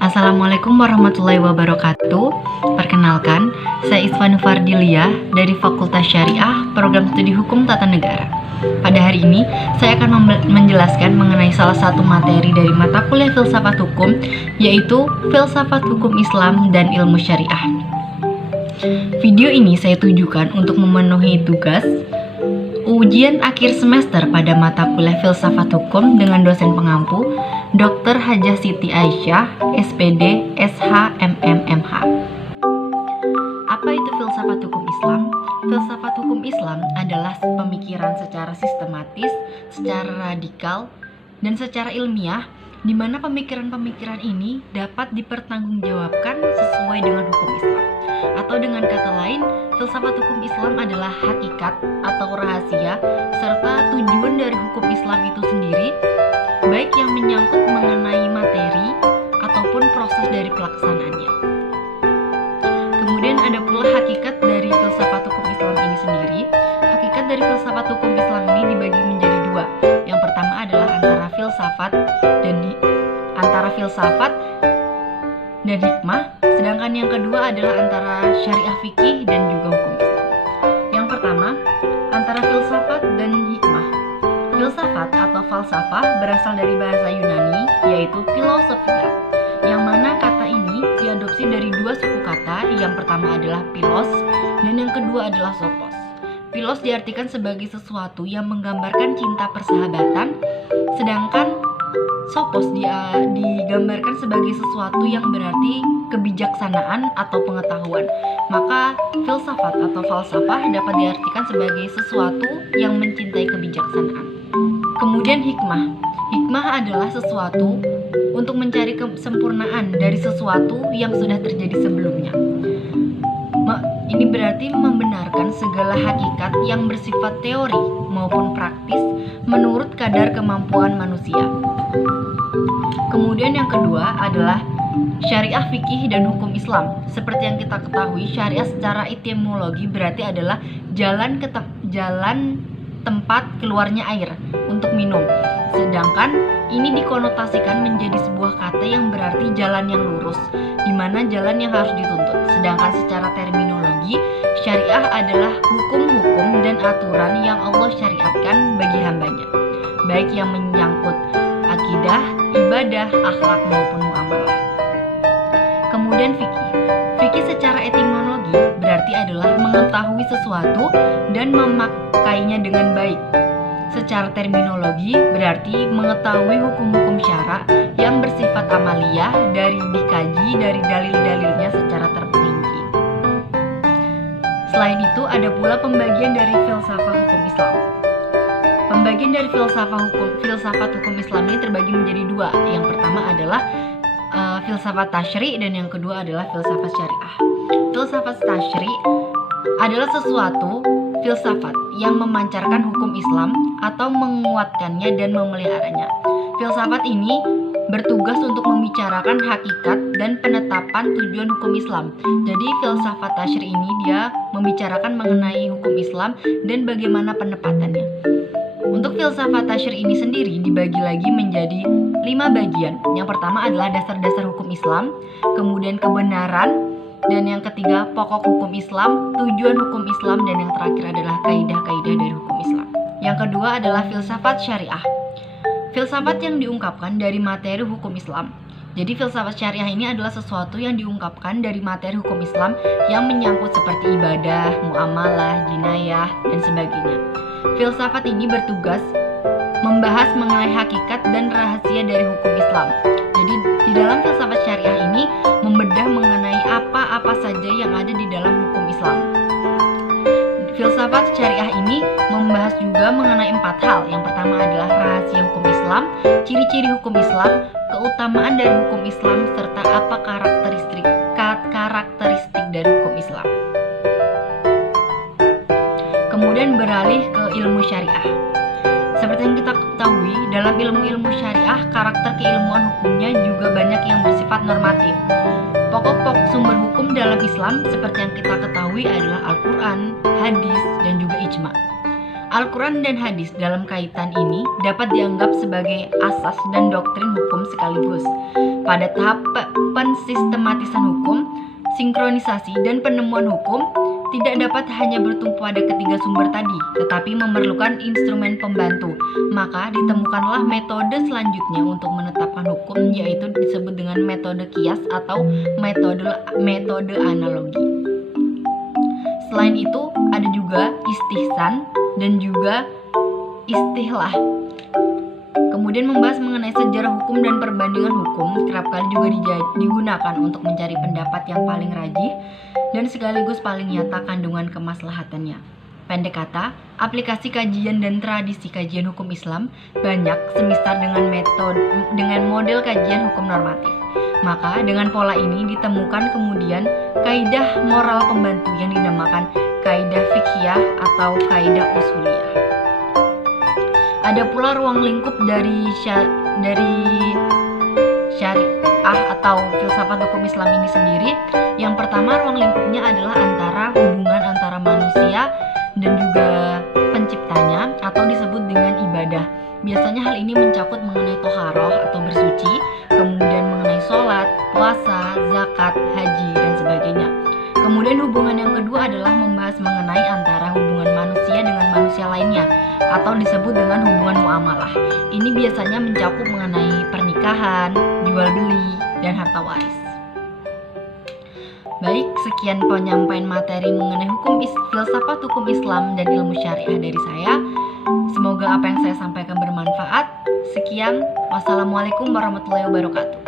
Assalamualaikum warahmatullahi wabarakatuh. Perkenalkan, saya Isfanu Fardilia dari Fakultas Syariah, Program Studi Hukum Tata Negara. Pada hari ini, saya akan menjelaskan mengenai salah satu materi dari mata kuliah Filsafat Hukum, yaitu Filsafat Hukum Islam dan Ilmu Syariah. Video ini saya tujukan untuk memenuhi tugas ujian akhir semester pada mata kuliah Filsafat Hukum dengan dosen pengampu Dr. Hajah Siti Aisyah, SPD, SH, MMH. Apa itu filsafat hukum Islam? Filsafat hukum Islam adalah pemikiran secara sistematis, secara radikal, dan secara ilmiah, di mana pemikiran-pemikiran ini dapat dipertanggungjawabkan sesuai dengan hukum Islam. Atau dengan kata lain, filsafat hukum Islam adalah hakikat atau rahasia, serta tujuan dari hukum Islam itu sendiri, baik yang menyangkut mengenai materi ataupun proses dari pelaksanaannya. Kemudian ada pula hakikat dari filsafat hukum Islam ini sendiri. Hakikat dari filsafat hukum Islam ini dibagi menjadi dua. Yang pertama adalah antara filsafat dan hikmah, sedangkan yang kedua adalah antara syariah fikih dan juga hukum Islam. Yang pertama, antara filsafat dan hikmah. Filsafat atau falsafah berasal dari bahasa Yunani, yaitu filosofia, yang mana kata ini diadopsi dari dua suku kata. Yang pertama adalah philos dan yang kedua adalah sophos. Philos diartikan sebagai sesuatu yang menggambarkan cinta persahabatan, sedangkan sophos digambarkan sebagai sesuatu yang berarti kebijaksanaan atau pengetahuan. Maka filsafat atau falsafah dapat diartikan sebagai sesuatu yang mencintai kebijaksanaan. Kemudian hikmah. Hikmah adalah sesuatu untuk mencari kesempurnaan dari sesuatu yang sudah terjadi sebelumnya. Ini berarti membenarkan segala hakikat yang bersifat teori maupun praktis menurut kadar kemampuan manusia. Kemudian yang kedua adalah syariah fikih dan hukum Islam. Seperti yang kita ketahui, syariah secara etimologi berarti adalah jalan tempat keluarnya air untuk minum. Sedangkan ini dikonotasikan menjadi sebuah kata yang berarti jalan yang lurus, di mana jalan yang harus dituntut. Sedangkan secara terminologi, syariah adalah hukum-hukum dan aturan yang Allah syariatkan bagi hambanya, baik yang menyangkut akidah, ibadah, akhlak maupun muamalah. Kemudian fikih. Fikih secara etimologi berarti adalah mengetahui sesuatu dan memakainya dengan baik. Secara terminologi berarti mengetahui hukum-hukum syara yang bersifat amaliyah dikaji dari dalil-dalilnya secara terperinci. Selain itu ada pula pembagian dari filsafat hukum Islam. Pembagian dari filsafat hukum Islam ini terbagi menjadi dua. Yang pertama adalah filsafat tasyri' dan yang kedua adalah filsafat syariah. Filsafat tasyri' adalah sesuatu filsafat yang memancarkan hukum Islam atau menguatkannya dan memeliharanya. Filsafat ini bertugas untuk membicarakan hakikat dan penetapan tujuan hukum Islam. Jadi filsafat tasyri' ini dia membicarakan mengenai hukum Islam dan bagaimana penepatannya. Untuk filsafat tasyri' ini sendiri dibagi lagi menjadi 5 bagian. Yang pertama adalah dasar-dasar hukum Islam, kemudian kebenaran, dan yang ketiga pokok hukum Islam, tujuan hukum Islam, dan yang terakhir adalah kaidah-kaidah dari hukum Islam. Yang kedua adalah filsafat syariah. Filsafat yang diungkapkan dari materi hukum Islam. Jadi filsafat syariah ini adalah sesuatu yang diungkapkan dari materi hukum Islam yang menyangkut seperti ibadah, muamalah, jinayah, dan sebagainya. Filsafat ini bertugas membahas mengenai hakikat dan rahasia dari hukum Islam. Jadi di dalam filsafat syariah ini membedah mengenai apa-apa saja yang ada di dalam hukum Islam. Filsafat syariah ini membahas juga mengenai 4 hal. Yang pertama adalah rahasia hukum Islam, ciri-ciri hukum Islam, keutamaan dari hukum Islam, serta apa karakteristik dari hukum Islam. Kemudian beralih ke ilmu syariah. Seperti yang kita ketahui, dalam ilmu-ilmu syariah, karakter keilmuan hukumnya juga banyak yang bersifat normatif. Pokok-pokok sumber hukum dalam Islam seperti yang kita ketahui adalah Al-Quran, hadis, dan juga ijma. Al-Quran dan hadis dalam kaitan ini dapat dianggap sebagai asas dan doktrin hukum sekaligus. Pada tahap pensistematisan hukum, sinkronisasi, dan penemuan hukum, tidak dapat hanya bertumpu pada ketiga sumber tadi, tetapi memerlukan instrumen pembantu. Maka ditemukanlah metode selanjutnya untuk menetapkan hukum, yaitu disebut dengan metode kias atau metode analogi. Selain itu, ada juga istihsan dan juga istihlah. Kemudian membahas mengenai sejarah hukum dan perbandingan hukum, kerap kali juga digunakan untuk mencari pendapat yang paling rajih dan sekaligus paling nyata kandungan kemaslahatannya. Pendek kata, aplikasi kajian dan tradisi kajian hukum Islam banyak semisal dengan model kajian hukum normatif. Maka dengan pola ini ditemukan kemudian kaidah moral pembantu yang dinamakan kaidah fiqhiyah atau kaidah usuliyah. Ada pula ruang lingkup dari syariah atau filsafat hukum Islam ini sendiri. Yang pertama, ruang lingkupnya adalah antara hubungan antara manusia dan juga penciptanya atau disebut dengan ibadah. Biasanya hal ini mencakup mengenai toharoh atau bersuci, kemudian mengenai sholat, puasa, zakat, haji, dan sebagainya. Kemudian hubungan yang kedua adalah membahas mengenai antara hubungan manusia dengan manusia lainnya atau disebut dengan hubungan muamalah. Ini biasanya mencakup mengenai pernikahan, jual beli, dan harta waris. Baik, sekian penyampaian materi mengenai filsafat hukum Islam dan ilmu syariah dari saya. Semoga apa yang saya sampaikan bermanfaat. Sekian, wassalamualaikum warahmatullahi wabarakatuh.